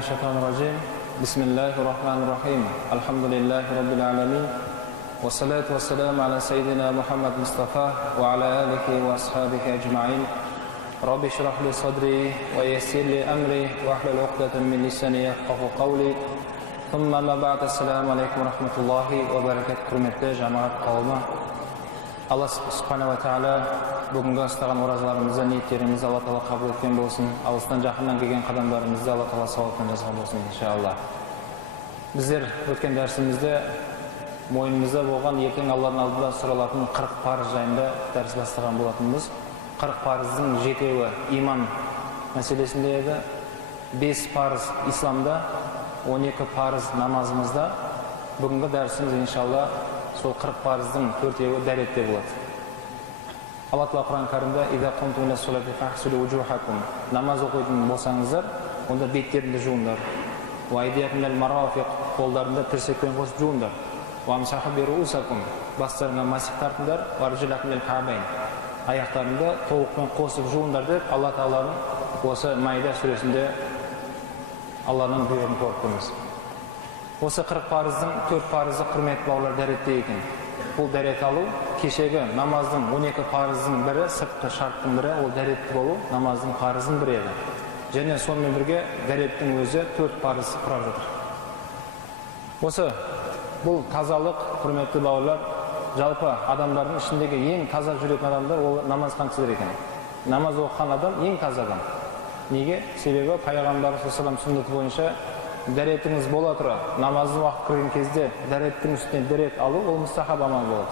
من الشيطان الرجيم بسم الله الرحمن الرحيم الحمد لله رب العالمين والصلاة والسلام على سيدنا محمد مصطفى وعلى آله وأصحابه أجمعين رب اشرح لي صدري ويسر لي أمري واحلل عقدة من لساني يفقهوا قولي ثم ما بعد السلام عليكم ورحمة الله وبركاته құрметті жамағат қауымы. Алла субханала тағала бүгінгі ұстаған оразаларымызды, ниеттерімізді Алла тағала қабыл еткен болсын. Алыстан жақыннан келген қадамдарымызды Алла тағала сауаппен жазған болсын иншалла. Біздер өткен дәрісімізде мойнымызда болған ертең Алланың алдында сұралатын 40 парыз жайында дәріс бастаған болатынбыз. 40 парыздың 7-еуі иман мәселесінде еді. 5 парыз исламда, 12 парыз намазымызда. Бүгінгі дәрісіміз иншалла сол 40 парыздың 4-еуі дәретте болады. Алла Тағала Құран кәрімде «Иза қумтум иля ссолати фағсилу вужухакум». Намаз оқитын болсаңыздар, онда беттеріңді жуыңдар. Ва айдиякум илал марафиқ, қолдарында тірсекпен қосып жуыңдар. Ва амсаху бируусакум, бастарыңа масих тартыңдар. Ва аржулакум илал каъбайн, аяқтарыңды тобықпен қосып жуыңдар деп Алла Тағаланың осы Маида сүресінде Алланың бұйрығын көріп тұрмыз. Осы 40 парыздың 4 парызы құрметті бауырлар дәретте екен. Бұл дәрет алу кешегі намаздың 12 парыздың бірі, сыртқы шарттың бірі, ол дәретті болу намаздың парыздың бірі еді. Және сонымен бірге дәреттің өзі 4 парыз құрап жатыр. Осы бұл тазалық, құрметті бауырлар, жалпы адамдардың ішіндегі ең таза жүретін адамдар ол намаз қаншылар екен. Намаз оқыған адам ең таза адам. Неге? Себебі пайғамбар саллаллаху алейхи сүннеті бойынша дәретіңіз бола тұра, намаздың уақыт кірген кезде дәреттің үстіне дәрет алу, ол мұстахаб амал болады.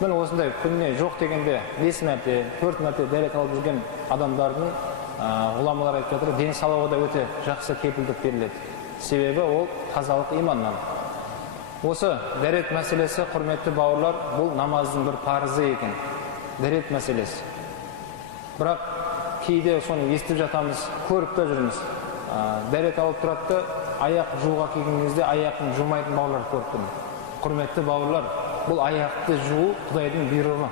Мен осындай күніне жоқ дегенде 5 мәрте, 4 мәрте дәрет алып жүрген адамдардың ғұламалар айтып жатыр, денсаулығы да өте жақсы кепілдік беріледі. Себебі ол тазалық иманнан. Осы дәрет мәселесі, құрметті бауырлар, бұл намаздың бір парызы екен. Дәрет мәселесі. Бірақ кейде соны естіп жатамыз, көріп те жүрміз. Дәрет алып тұратты, аяқ жууға келген кезде аяқын жумайтын бауырлар көріп тұрмын. Құрметті бауырлар, бұл аяқты жуу Құдайдың бұйрығы.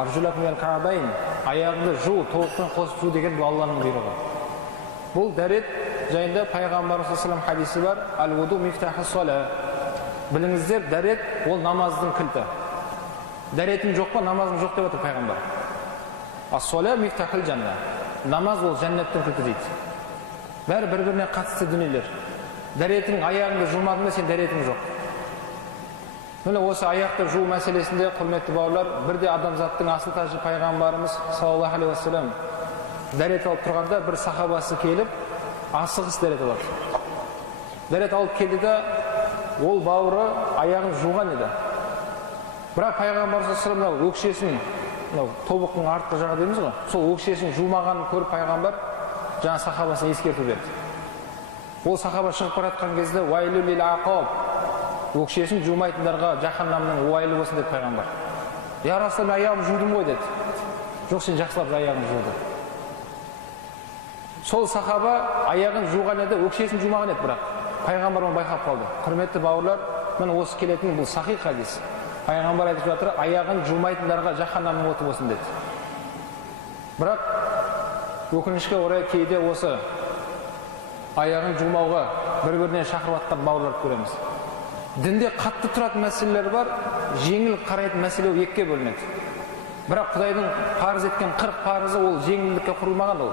Аржулакум илал каъбайн, аяғыңды жуу, тобықпен қосып жуу деген бұл Алланың бұйрығы. Бұл дәрет жайында пайғамбар саллаллаху алейхи хадисі бар. Ал-вуду мифтахус сола. Біліңіздер, дәрет ол намаздың кілті. Дәретің жоқ па, намазың жоқ деп отыр пайғамбар. Ас-сола мифтахул жанна. Намаз ол жәннеттің кілті дейді. Бәрі бір-біріне қатысты дүниелер. Дәретің аяғыңды жумадың ба, сен дәретің жоқ. Міне осы аяқты жуу мәселесінде, құрметті бауырлар, бірде адамзаттың асыл тажы пайғамбарымыз саллаллаху алейхи вассалам дәрет алып тұрғанда бір сахабасы келіп, асығыс дәрет алады. Дәрет алып келді де, ол бауыры аяғын жуған еді. Бірақ пайғамбар саллаллаху алейхи өкшесін, тобықтың артқы жағы дейміз ғой, сол өкшесін жумағанын көріп пайғамбар жаңа сахабасына ескерту берді. Ол сахаба шығып баратқан кезде уайлу лил ақаб, өкшесін жумайтындарға жаһаннамның уайлы болсын деді пайғамбар. Я Расулалла, аяғым жудым ғой деді. Жоқ, сен жақсылап аяғын жуды. Сол сахаба аяғын жуған еді, өкшесін жумаған еді, бірақ пайғамбар оны байқап қалды. Құрметті бауырлар, мен осы келетін бұл сахих хадис. Пайғамбар айтып жатыр, аяғын жумайтындарға жаһаннамның оты болсын деді. Бірақ өкінішке орай кейде осы аяғын жумауға бір-бірінен шақырып атқан бауырларды көреміз. Дінде қатты тұратын мәселелер бар, жеңіл қарайтын мәселе екіге бөлінеді. Бірақ Құдайдың парыз еткен 40 парызы ол жеңілдікке құрылмаған ол.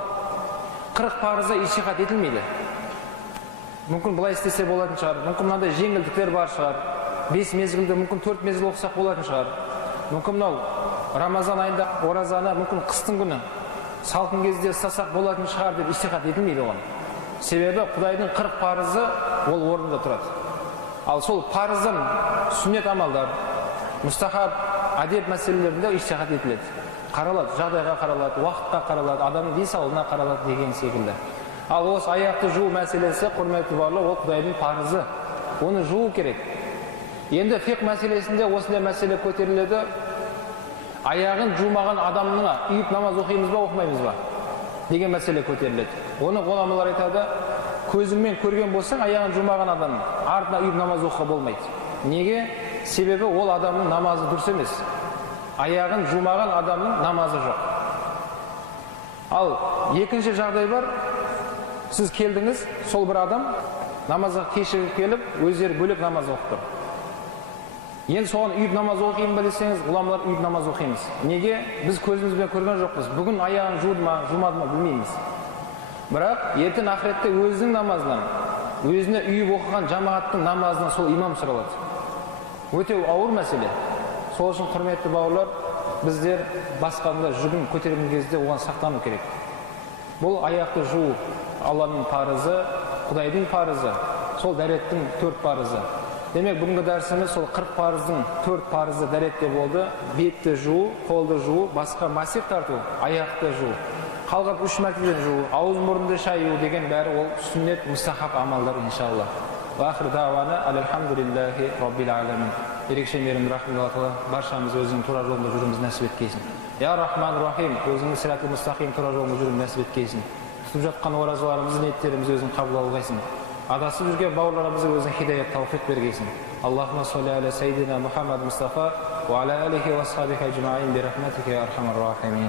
40 парызы ишихат етілмейді. Мүмкін бұлай істесе болатын шығар, мүмкін мынандай жеңілдіктер бар шығар. 5 мезгілді мүмкін 4 мезгіл оқысақ болатын шығар. Мүмкін мынау Рамазан айында оразаны мүмкін қыстың күні салқын кезде ұстасақ болатын шығар деп ишихат етілмейді оған. Себебі Құдайдың 40 парызы ол орнында тұрады. Ал сол парыздан сүннет амалдар, мұстахаб, әдеп мәселелерінде ишихат етіледі. Қаралады, жағдайға қаралады, уақытқа қаралады, адамның денсаулығына қаралады деген секілді. Ал осы аяқты жуу мәселесі, құрметті бауырлар, ол Құдайдың парызы. Оны жуу керек. Енді фиқ мәселесінде осындай мәселе көтеріледі. Аяғын жумаған адамына үйіп намаз оқимыз ба, оқымаймыз ба деген мәселе көтеріледі. Оны ғұламалар айтады, көзіңмен көрген болсаң, аяғын жумаған адамның артына үйіп намаз оқуға болмайды. Неге? Себебі ол адамның намазы дұрыс емес. Аяғын жумаған адамның намазы жоқ. Ал екінші жағдай бар, Siz keldіңіз, сол бір адам намазға кешігіп келіп, өздері бөлек намаз оқып тұр. Енді соған үйіп намаз оқимын ба десеңіз, ғұламалар үйіп намаз оқимыз. Неге? Біз көзімізбен көрген жоқпыз. Бүгін аяғын жуды ма, жумады ма білмейміз. Бірақ ертең ақыретте өзінің намазынан, өзіне үйіп оқыған жамағаттың намазынан сол имам сұралады. Өте ауыр мәселе. Сол үшін құрметті бауырлар, біздер басқанда жүгін көтерген кезде оған сақтану керек. Бұл аяқты жуу Алланың парызы, Құдайдың парызы, сол дәреттің 4 парызы. Демек, бүгінгі дәрісіміз сол 40 парыздың 4 парызы дәретте болды. Бетті жуу, қолды жуу, басқа масих тарту, аяқты жуу. Қалғап 3 мәртеден жуу, ауыз мұрынды шаю деген бәрі ол сүннет, мұстахаб амалдар иншалла. Уахир давана алхамдулиллахи раббил аламин. Ерекше мейірімді рахмет Алла баршамыз өзінің тура жолында жүруіміз нәсіп еткейсін. Я Рахман Рахим, өзіңнің сираты мұстақим тура жолында жүруіміз нәсіп еткейсін. Тұтып жатқан оразаларымыз, ниеттеріміз өзің қабыл алғайсың. Адасып жүрген бауырларымызға өзің хидаят тауфиқ бергейсің. Аллахумма салли аля сайдина Мухаммад Мустафа ва аля алихи ва асхабихи аджмаин би рахматика я архамар рахимин.